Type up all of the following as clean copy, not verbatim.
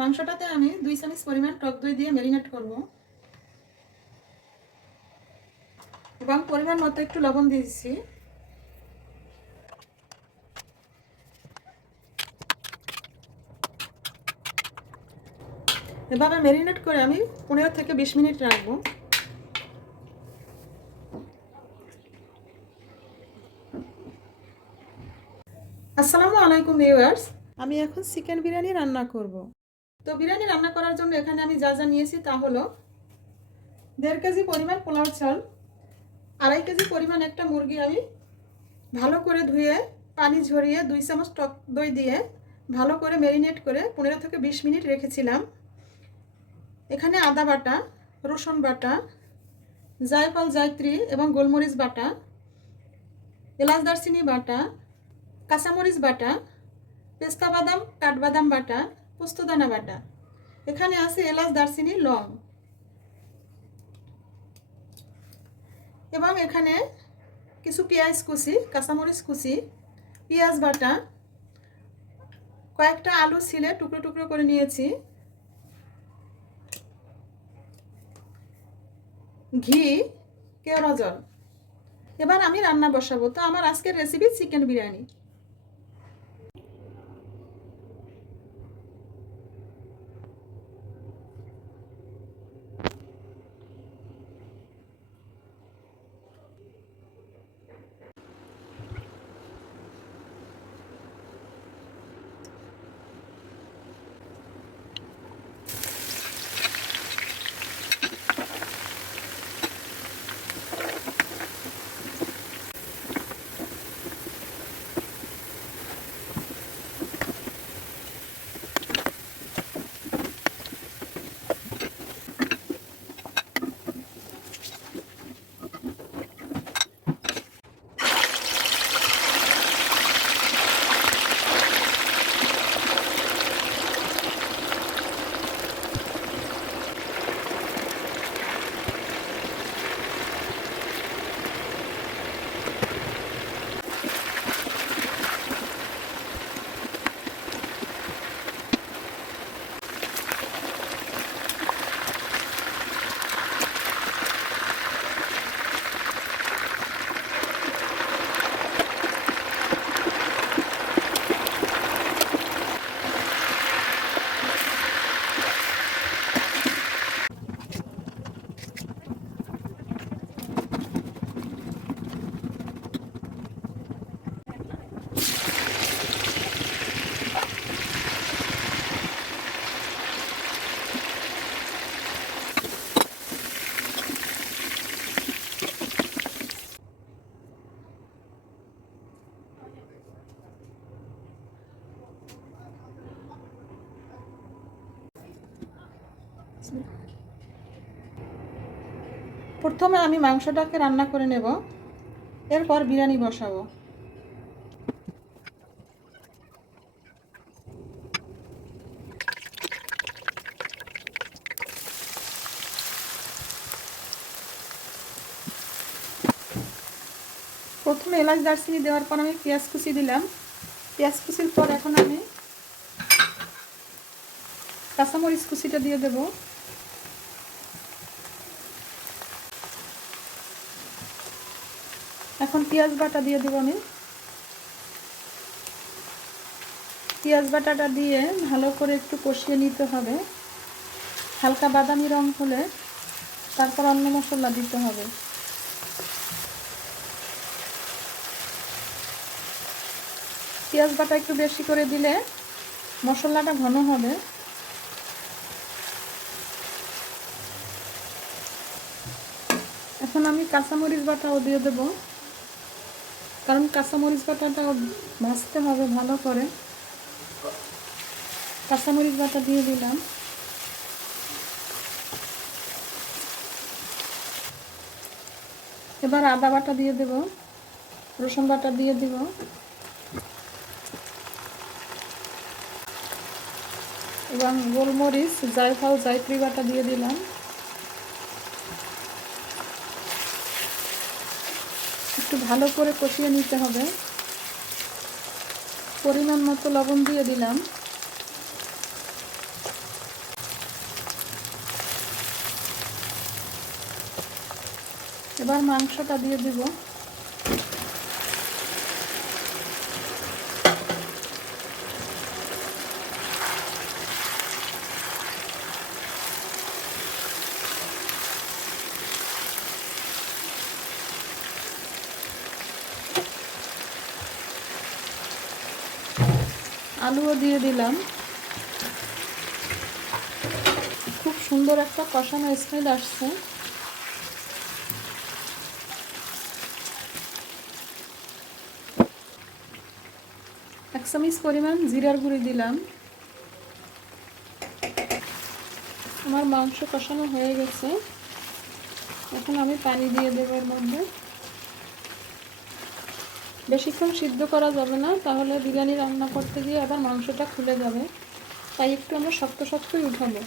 মাংসটাতে আমি 2 চামচ পরিমাণ টক দই দিয়ে ম্যারিনেট করব এবং পরিমাণ মতো একটু লবণ দিয়েছি। এভাবে ম্যারিনেট করে আমি 15 থেকে 20 মিনিট রাখবো। আসসালামু আলাইকুম ভিউয়ার্স, আমি এখন চিকেন বিরিয়ানি রান্না করব। তো বিরিয়ানি রান্না করার জন্য এখানে আমি যা যা নিয়েছি তা হলো 1.5 কেজি পরিমাণ পোলাও চাল, 2.5 কেজি পরিমাণ একটা মুরগি আমি ভালো করে ধুয়ে পানি ঝরিয়ে 2 চামচ টক দই দিয়ে ভালো করে ম্যারিনেট করে 15 থেকে 20 মিনিট রেখেছিলাম। এখানে আদা বাটা, রসুন বাটা, জায়ফল জায়ত্রী এবং গোলমরিচ বাটা, এলাচ দারচিনি বাটা, কাঁচামরিচ বাটা, পেস্তা বাদাম কাঠবাদাম বাটা, পোস্তদানা বাটা। এখানে আছে এলাচ দারচিনি লং এবং এখানে কিছু পেঁয়াজ কুচি, কাঁচামরিচ কুচি, পেঁয়াজ বাটা, কয়েকটা আলু ছিলে টুকরো টুকরো করে নিয়েছি, ঘি, কেওড়া জল। এবার আমি রান্না বসাবো। তো আমার আজকের রেসিপি চিকেন বিরিয়ানি। প্রথমে আমি মাংসটাকে রান্না করে নেব, এরপর বিরিয়ানি বসাবো। প্রথমে এলাচ দারচিনি দেওয়ার পর আমি পেঁয়াজ কুচি দিলাম। পেঁয়াজ কুচির পর এখন আমি কাঁচামরিচ কুচিটা দিয়ে দেব। এখন পেঁয়াজ বাটা দিয়ে দেব আমি। পেঁয়াজ বাটাটা দিয়ে ভালো করে একটু কষিয়ে নিতে হবে। হালকা বাদামি রং হলে তারপর অন্য মশলা দিতে হবে। পেঁয়াজ বাটা একটু বেশি করে দিলে মশলাটা ঘন হবে। এখন আমি কাঁচামরিচ বাটাও দিয়ে দেব, কারণ কাঁচামরিচ বাটাটাও ভাজতে হবে ভালো করে। কাঁচামরিচ বাটা দিয়ে দিলাম। এবার আদা বাটা দিয়ে দেব, রসুন বাটা দিয়ে দিব, এবং গোলমরিচ জায়ফল জায়ত্রী বাটা দিয়ে দিলাম। একটু ভালো করে কষিয়ে নিতে হবে। পরিমাণ মতো লবণ দিয়ে দিলাম। এবার মাংসটা দিয়ে দিব। আলুও দিয়ে দিলাম। খুব সুন্দর একটা কষানো স্মেল আসছে। এক চামচ পরিমাণ জিরার গুঁড়ি দিলাম। আমার মাংস কষানো হয়ে গেছে, এখন আমি পানি দিয়ে দেব এর মধ্যে। বেশিক্ষণ সিদ্ধ করা যাবে না, তাহলে বিরিয়ানি রান্না করতে গিয়ে আবার মাংসটা খুলে যাবে, তাই একটু আমরা শক্ত শক্তই উঠাবো।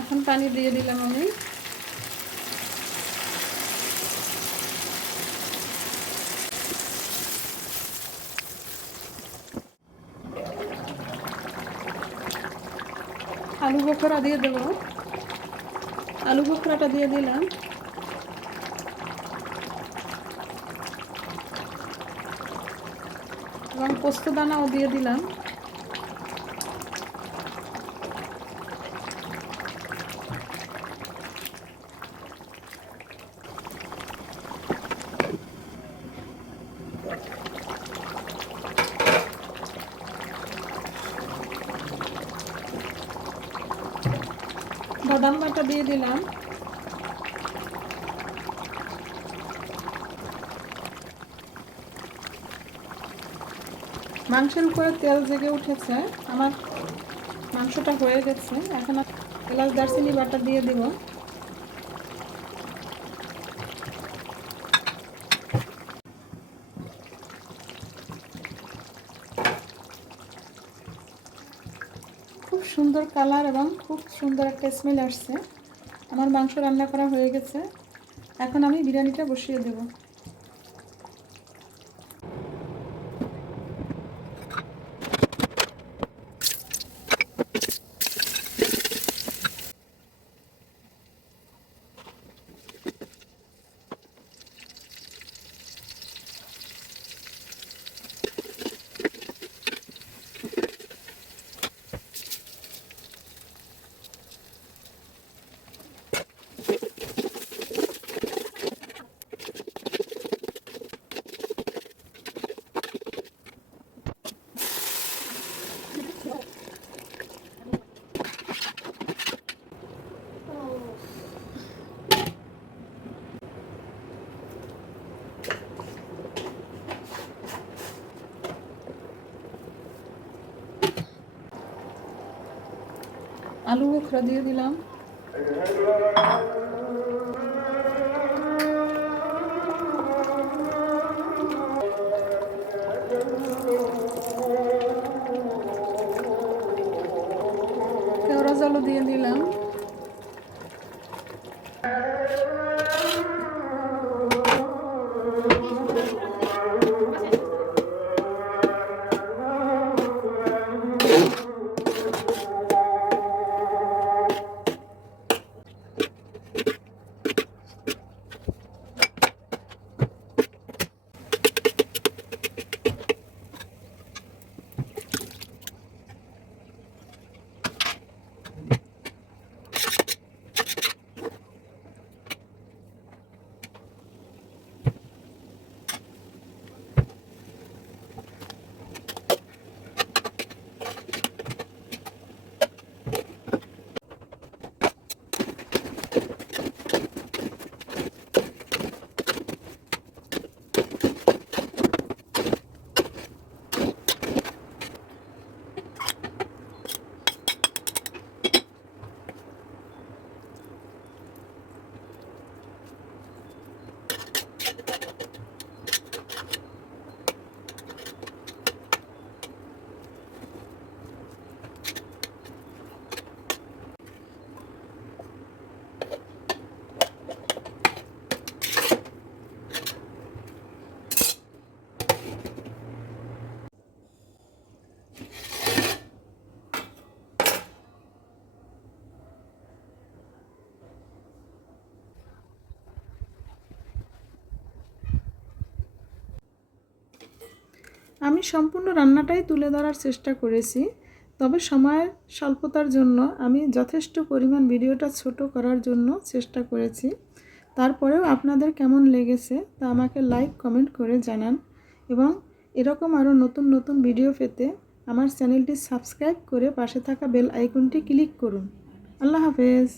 এখন পানি দিয়ে দিলাম আমি। আলু বোখরা দিয়ে দেব। আলু বোখরাটা দিয়ে দিলাম। এবং পোস্ত দানাও দিয়ে দিলাম। বাদাম বাটা দিয়ে দিলাম। মাংসের উপরে তেল জেগে উঠেছে, আমার মাংসটা হয়ে গেছে। এখন এলাচ দারচিনি বাটা দিয়ে দিব। খুব সুন্দর কালার এবং খুব সুন্দর একটা স্মেল আসছে। আমার মাংস রান্না করা হয়ে গেছে, এখন আমি বিরিয়ানিটা বসিয়ে দেব। আলু বোখরা দিয়ে দিলাম। কেওড়া জলও দিয়ে দিলাম। আমি সম্পূর্ণ রান্নাটাই তুলে ধরার চেষ্টা করেছি, তবে সময়ের স্বল্পতার জন্য আমি যথেষ্ট পরিমাণ ভিডিওটা ছোট করার জন্য চেষ্টা করেছি। তারপরেও আপনাদের কেমন লেগেছে তা আমাকে লাইক কমেন্ট করে জানান এবং এরকম আরও নতুন নতুন ভিডিও পেতে আমার চ্যানেলটি সাবস্ক্রাইব করে পাশে থাকা বেল আইকনটি ক্লিক করুন। আল্লাহ হাফেজ।